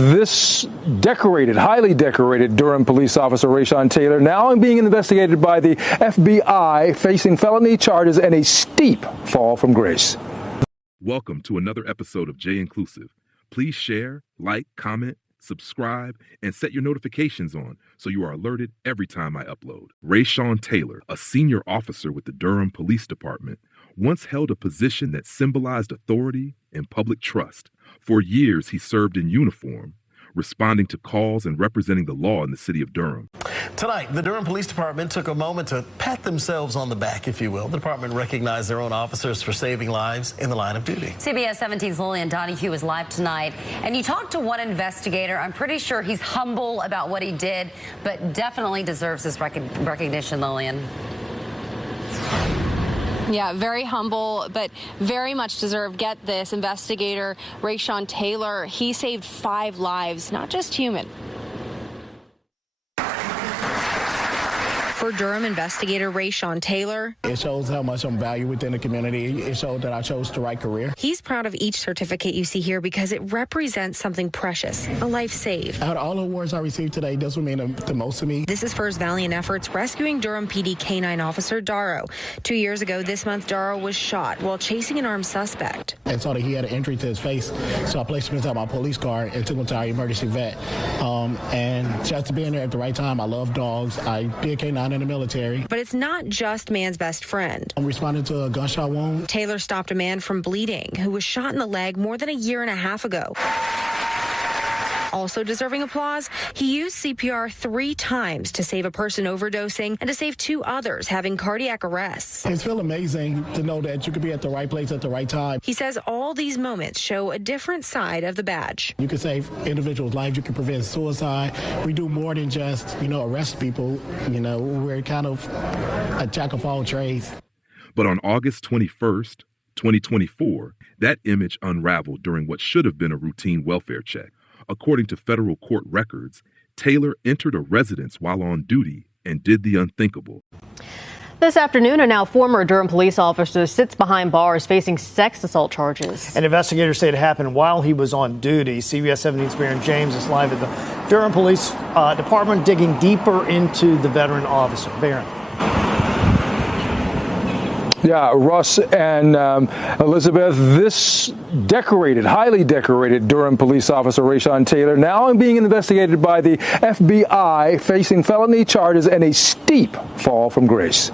This highly decorated Durham police officer, Rayshawn Taylor, now being investigated by the FBI, facing felony charges and a steep fall from grace. Welcome to another episode of J Inclusive. Please share, like, comment, subscribe, and set your notifications on so you are alerted every time I upload. Rayshawn Taylor, a senior officer with the Durham Police Department, once held a position that symbolized authority and public trust. For years, he served in uniform, responding to calls and representing the law in the city of Durham. Tonight, the Durham Police Department took a moment to pat themselves on the back, if you will. The department recognized their own officers for saving lives in the line of duty. CBS 17's Lillian Donahue is live tonight, and you talked to one investigator. I'm pretty sure he's humble about what he did, but definitely deserves this recognition, Lillian. Yeah, very humble, but very much deserved. Get this, investigator Rayshawn Taylor, he saved 5 lives, not just human. For Durham investigator Rayshawn Taylor, it shows how much I'm valued within the community. It showed that I chose the right career. He's proud of each certificate you see here because it represents something precious, a life saved. Out of all the awards I received today, this would mean the most to me. This is for his valiant efforts rescuing Durham PD K-9 officer Darrow. 2 years ago this month, Darrow was shot while chasing an armed suspect. And saw that he had an injury to his face, so I placed him inside my police car and took him to our emergency vet. And just to being there at the right time, I love dogs. I did K-9 in the military. But it's not just man's best friend. I'm responding to a gunshot wound. Taylor stopped a man from bleeding who was shot in the leg more than a year and a half ago. Also deserving applause, he used CPR 3 times to save a person overdosing and to save 2 others having cardiac arrests. It feels amazing to know that you could be at the right place at the right time. He says all these moments show a different side of the badge. You can save individuals' lives. You can prevent suicide. We do more than just, arrest people. We're kind of a jack of all trades. But on August 21st, 2024, that image unraveled during what should have been a routine welfare check. According to federal court records, Taylor entered a residence while on duty and did the unthinkable. This afternoon, a now former Durham police officer sits behind bars facing sex assault charges. And investigators say it happened while he was on duty. CBS 17's Baron James is live at the Durham Police Department digging deeper into the veteran officer. Baron. Yeah, Russ and Elizabeth, this highly decorated Durham police officer, Rayshawn Taylor, now being investigated by the FBI, facing felony charges and a steep fall from grace.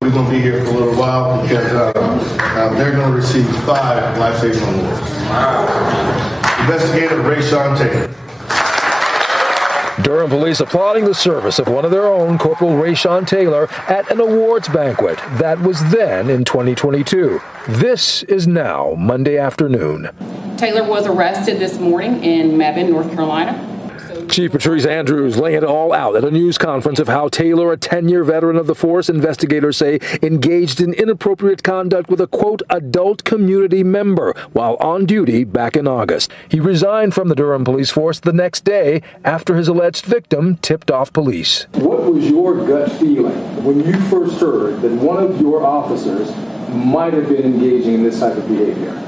We're going to be here for a little while because they're going to receive 5 life-saving awards. Investigator Rayshawn Taylor. Durham police applauding the service of one of their own, Corporal Rayshawn Taylor, at an awards banquet. That was then in 2022. This is now Monday afternoon. Taylor was arrested this morning in Mebane, North Carolina. Chief Patrice Andrews laying it all out at a news conference of how Taylor, a 10-year veteran of the force, investigators say engaged in inappropriate conduct with a, quote, adult community member while on duty back in August. He resigned from the Durham police force the next day after his alleged victim tipped off police. What was your gut feeling when you first heard that one of your officers might have been engaging in this type of behavior?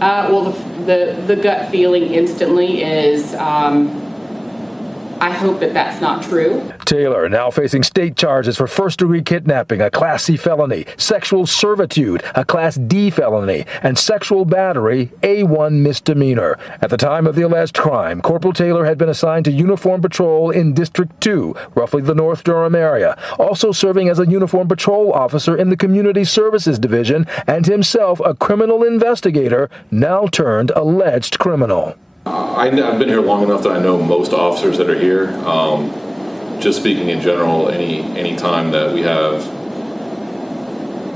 Well, the gut feeling instantly is I hope that that's not true. Taylor now facing state charges for first-degree kidnapping, a Class C felony, sexual servitude, a Class D felony, and sexual battery, A1 misdemeanor. At the time of the alleged crime, Corporal Taylor had been assigned to uniform patrol in District 2, roughly the North Durham area, also serving as a uniform patrol officer in the Community Services Division, and himself a criminal investigator, now turned alleged criminal. I've been here long enough that I know most officers that are here. Just speaking in general, any time that we have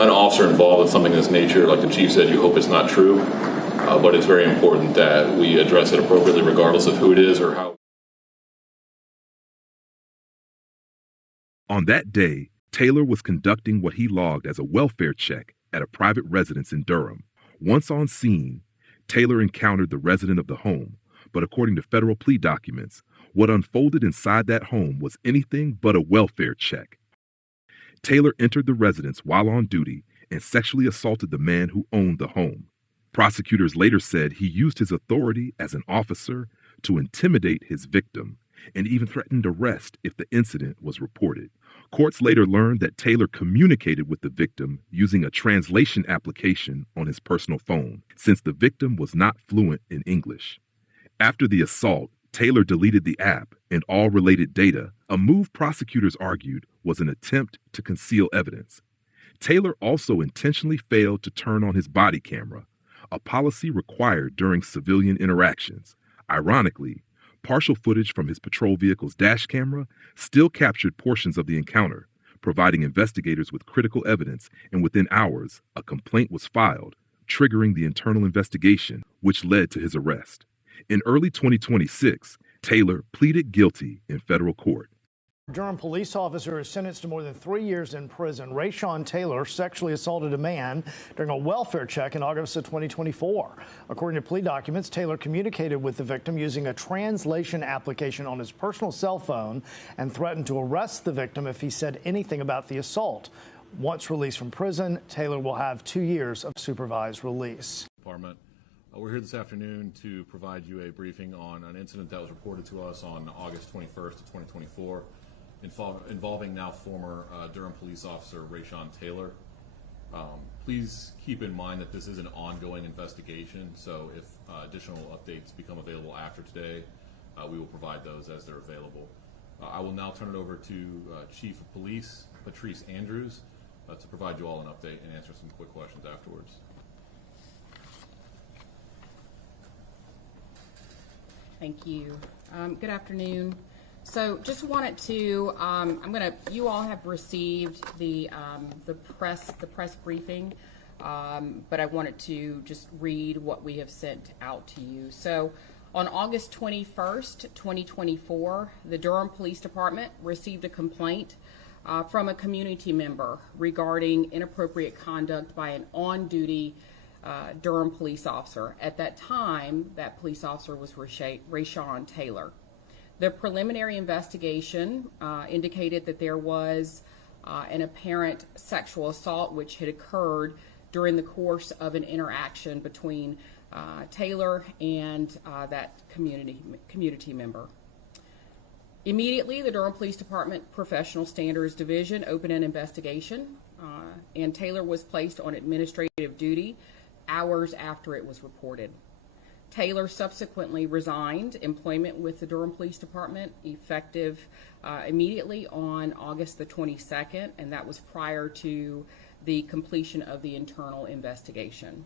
an officer involved in something of this nature, like the chief said, you hope it's not true. But it's very important that we address it appropriately regardless of who it is or how. On that day, Taylor was conducting what he logged as a welfare check at a private residence in Durham. Once on scene, Taylor encountered the resident of the home, but according to federal plea documents, what unfolded inside that home was anything but a welfare check. Taylor entered the residence while on duty and sexually assaulted the man who owned the home. Prosecutors later said he used his authority as an officer to intimidate his victim and even threatened arrest if the incident was reported. Courts later learned that Taylor communicated with the victim using a translation application on his personal phone, since the victim was not fluent in English. After the assault, Taylor deleted the app and all related data, a move prosecutors argued was an attempt to conceal evidence. Taylor also intentionally failed to turn on his body camera, a policy required during civilian interactions. Ironically, partial footage from his patrol vehicle's dash camera still captured portions of the encounter, providing investigators with critical evidence, and within hours, a complaint was filed, triggering the internal investigation, which led to his arrest. In early 2026, Taylor pleaded guilty in federal court. Durham police officer is sentenced to more than 3 years in prison. Rayshawn Taylor sexually assaulted a man during a welfare check in August of 2024. According to plea documents, Taylor communicated with the victim using a translation application on his personal cell phone and threatened to arrest the victim if he said anything about the assault. Once released from prison, Taylor will have 2 years of supervised release. We're here this afternoon to provide you a briefing on an incident that was reported to us on August 21st of 2024. Involving now former Durham police officer Rayshawn Taylor. Please keep in mind that this is an ongoing investigation, so if additional updates become available after today, we will provide those as they're available. I will now turn it over to Chief of Police Patrice Andrews to provide you all an update and answer some quick questions afterwards. Thank you. Good afternoon. So just wanted to, you all have received the press briefing, but I wanted to just read what we have sent out to you. So on August 21st, 2024, the Durham Police Department received a complaint from a community member regarding inappropriate conduct by an on-duty Durham police officer. At that time, that police officer was Rayshawn Taylor. The preliminary investigation indicated that there was an apparent sexual assault which had occurred during the course of an interaction between Taylor and that community member. Immediately, the Durham Police Department Professional Standards Division opened an investigation, and Taylor was placed on administrative duty hours after it was reported. Taylor subsequently resigned employment with the Durham Police Department effective immediately on August the 22nd, and that was prior to the completion of the internal investigation.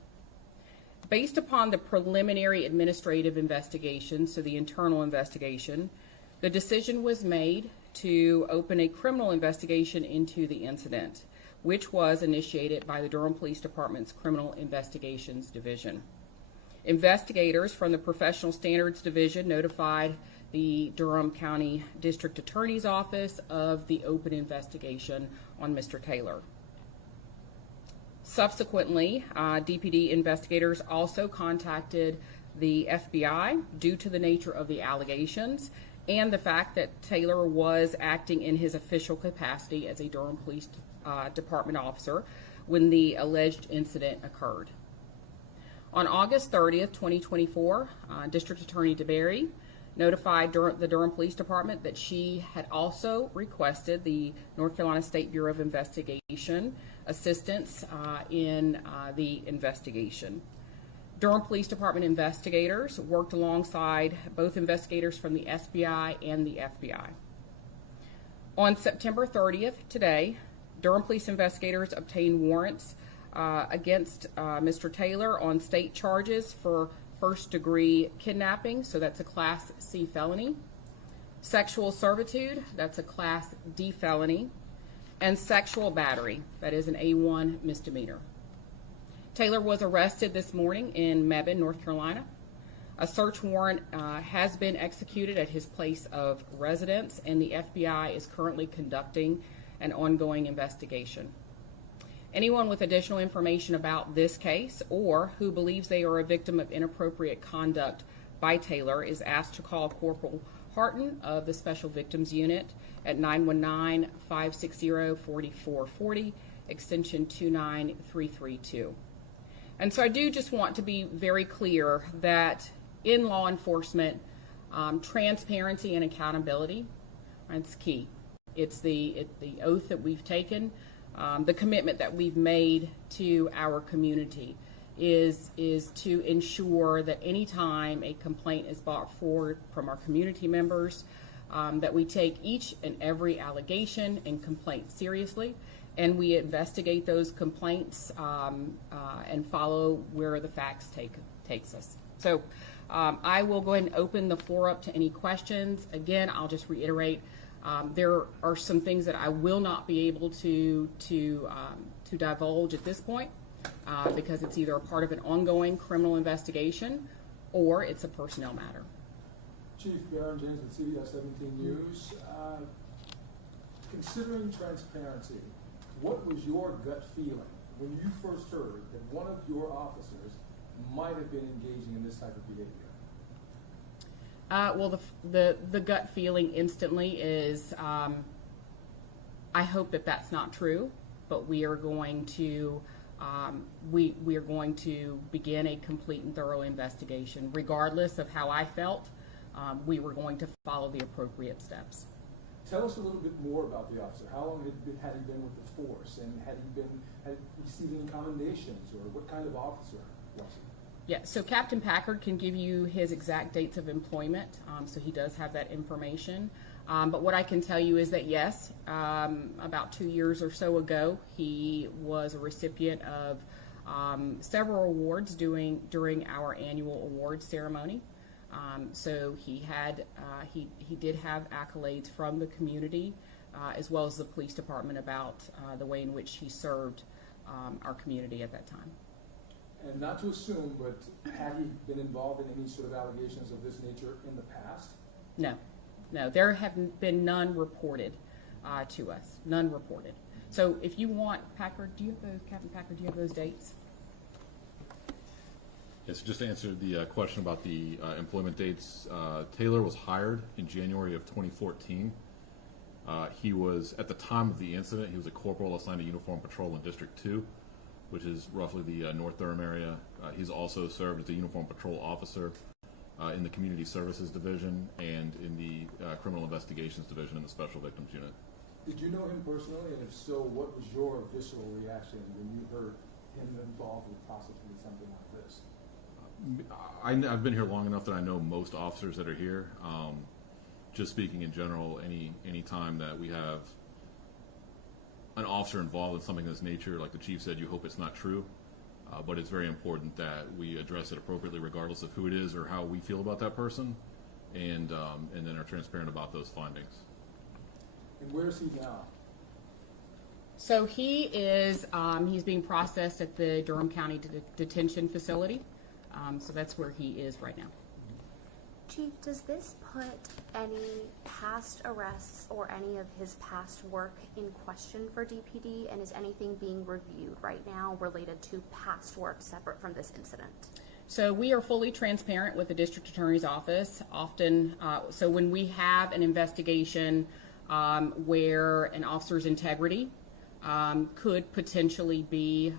Based upon the preliminary administrative investigation, so the internal investigation, the decision was made to open a criminal investigation into the incident, which was initiated by the Durham Police Department's Criminal Investigations Division. Investigators from the Professional Standards Division notified the Durham County District Attorney's Office of the open investigation on Mr. Taylor. Subsequently, DPD investigators also contacted the FBI due to the nature of the allegations and the fact that Taylor was acting in his official capacity as a Durham Police Department officer when the alleged incident occurred. On August 30th, 2024, District Attorney DeBerry notified the Durham Police Department that she had also requested the North Carolina State Bureau of Investigation assistance in the investigation. Durham Police Department investigators worked alongside both investigators from the SBI and the FBI. On September 30th, today, Durham Police investigators obtained warrants against Mr. Taylor on state charges for first-degree kidnapping, so that's a Class C felony, sexual servitude, that's a Class D felony, and sexual battery, that is an A1 misdemeanor. Taylor was arrested this morning in Mebane, North Carolina. A search warrant has been executed at his place of residence, and the FBI is currently conducting an ongoing investigation. Anyone with additional information about this case or who believes they are a victim of inappropriate conduct by Taylor is asked to call Corporal Harton of the Special Victims Unit at 919-560-4440, extension 29332. And so I do just want to be very clear that in law enforcement, transparency and accountability, that's key. It's the oath that we've taken, the commitment that we've made to our community is to ensure that any time a complaint is brought forward from our community members, that we take each and every allegation and complaint seriously, and we investigate those complaints and follow where the facts takes us. So I will go ahead and open the floor up to any questions. Again, I'll just reiterate, there are some things that I will not be able to divulge at this point because it's either a part of an ongoing criminal investigation or it's a personnel matter. Chief Baron James with CBS 17 News. Considering transparency, what was your gut feeling when you first heard that one of your officers might have been engaging in this type of behavior? Well, the gut feeling instantly is I hope that that's not true, but we are going to we are going to begin a complete and thorough investigation. Regardless of how I felt, we were going to follow the appropriate steps. Tell us a little bit more about the officer. How long had he been with the force, and had he received any commendations, or what kind of officer was he? Yeah, so Captain Packard can give you his exact dates of employment, so he does have that information. But what I can tell you is that yes, about 2 years or so ago, he was a recipient of several awards during our annual awards ceremony. So he did have accolades from the community as well as the police department about the way in which he served our community at that time. And not to assume, but had he been involved in any sort of allegations of this nature in the past? No, there have been none reported to us, none reported. So if you want, Packard, Captain Packard, do you have those dates? Yes, just to answer the question about the employment dates, Taylor was hired in January of 2014. He was, at the time of the incident, he was a corporal assigned to Uniform Patrol in District 2, which is roughly the North Durham area. He's also served as a Uniform Patrol officer in the Community Services Division and in the Criminal Investigations Division in the Special Victims Unit. Did you know him personally, and if so, what was your visceral reaction when you heard him involved with possibly something like this? I've been here long enough that I know most officers that are here. Just speaking in general, any time that we have an officer involved in something of this nature, like the chief said, you hope it's not true, but it's very important that we address it appropriately regardless of who it is or how we feel about that person, and then are transparent about those findings. And where is he now? So he is, he's being processed at the Durham County Detention Facility. So that's where he is right now. Chief, does this put any past arrests or any of his past work in question for DPD, and is anything being reviewed right now related to past work separate from this incident? So we are fully transparent with the District Attorney's Office. Often, so when we have an investigation where an officer's integrity could potentially be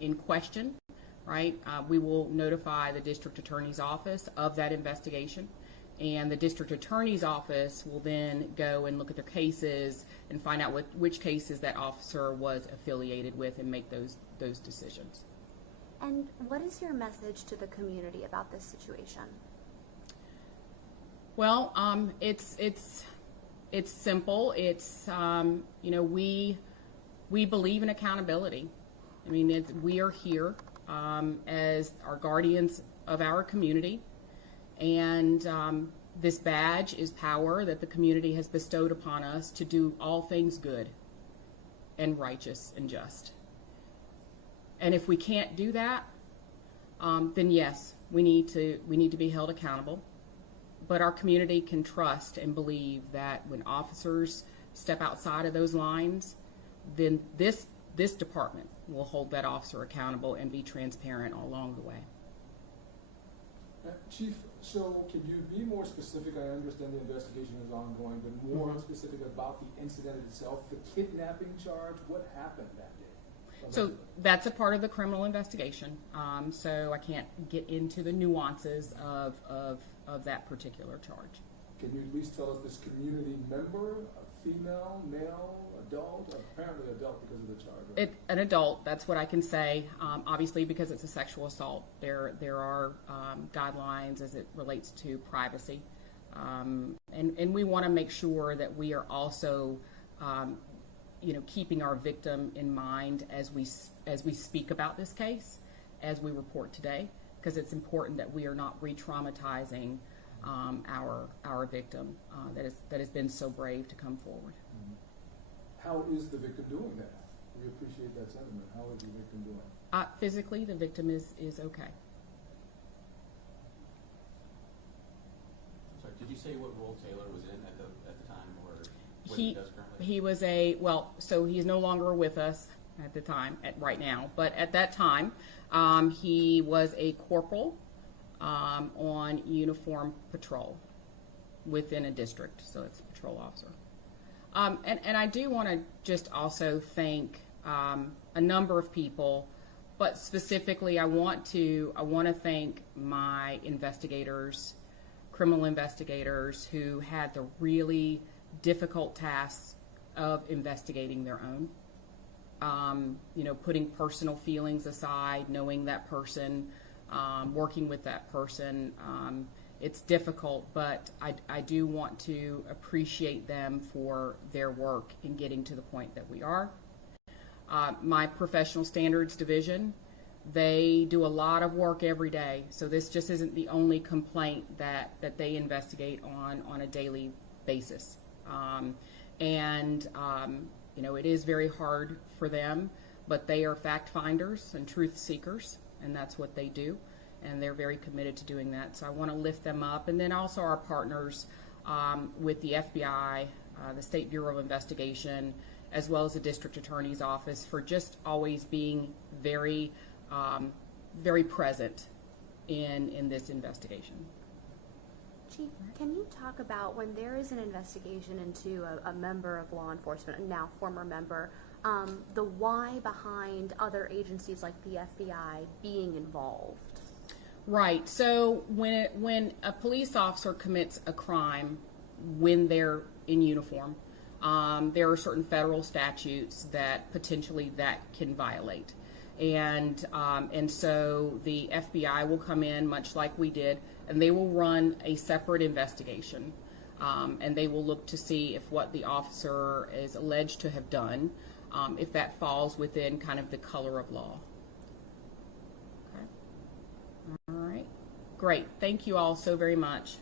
in question, right? We will notify the District Attorney's Office of that investigation, and the District Attorney's Office will then go and look at their cases and find out which cases that officer was affiliated with and make those decisions. And what is your message to the community about this situation? Well, it's simple. It's you know, we believe in accountability. I mean, we are here as our guardians of our community, and this badge is power that the community has bestowed upon us to do all things good and righteous and just. And if we can't do that, then yes, we need to be held accountable. But our community can trust and believe that when officers step outside of those lines, then this department will hold that officer accountable and be transparent along the way. Chief, so can you be more specific? I understand the investigation is ongoing, but more specific about the incident itself, the kidnapping charge. What happened that day? So that's a part of the criminal investigation. So I can't get into the nuances of that particular charge. Can you at least tell us this community member, a female, male, adult? Apparently adult because of the charge. Right? An adult, that's what I can say. Obviously, because it's a sexual assault, there are guidelines as it relates to privacy. And we want to make sure that we are also keeping our victim in mind as we speak about this case, as we report today, because it's important that we are not re-traumatizing our victim that has been so brave to come forward. Mm-hmm. How is the victim doing that? We appreciate that sentiment. How is the victim doing? Physically, the victim is okay. Sorry, did you say what role Taylor was in at the time, or what he does currently? He was so he's no longer with us at the time, right now, but at that time, he was a corporal on uniform patrol within a district, so it's a patrol officer. And I do want to just also thank a number of people, but specifically I want to thank my investigators, criminal investigators who had the really difficult tasks of investigating their own. Putting personal feelings aside, knowing that person, working with that person. It's difficult, but I do want to appreciate them for their work in getting to the point that we are. My professional standards division, they do a lot of work every day, so this just isn't the only complaint that they investigate on a daily basis. It is very hard for them, but they are fact finders and truth seekers, and that's what they do, and they're very committed to doing that. So I want to lift them up, and then also our partners with the FBI, the State Bureau of Investigation, as well as the District Attorney's Office for just always being very, very present in this investigation. Chief, can you talk about when there is an investigation into a member of law enforcement, a now former member, the why behind other agencies like the FBI being involved? Right. So when a police officer commits a crime when they're in uniform, there are certain federal statutes that potentially that can violate. And so the FBI will come in, much like we did, and they will run a separate investigation. And they will look to see if what the officer is alleged to have done, if that falls within kind of the color of law. Okay. All right. Great. Thank you all so very much.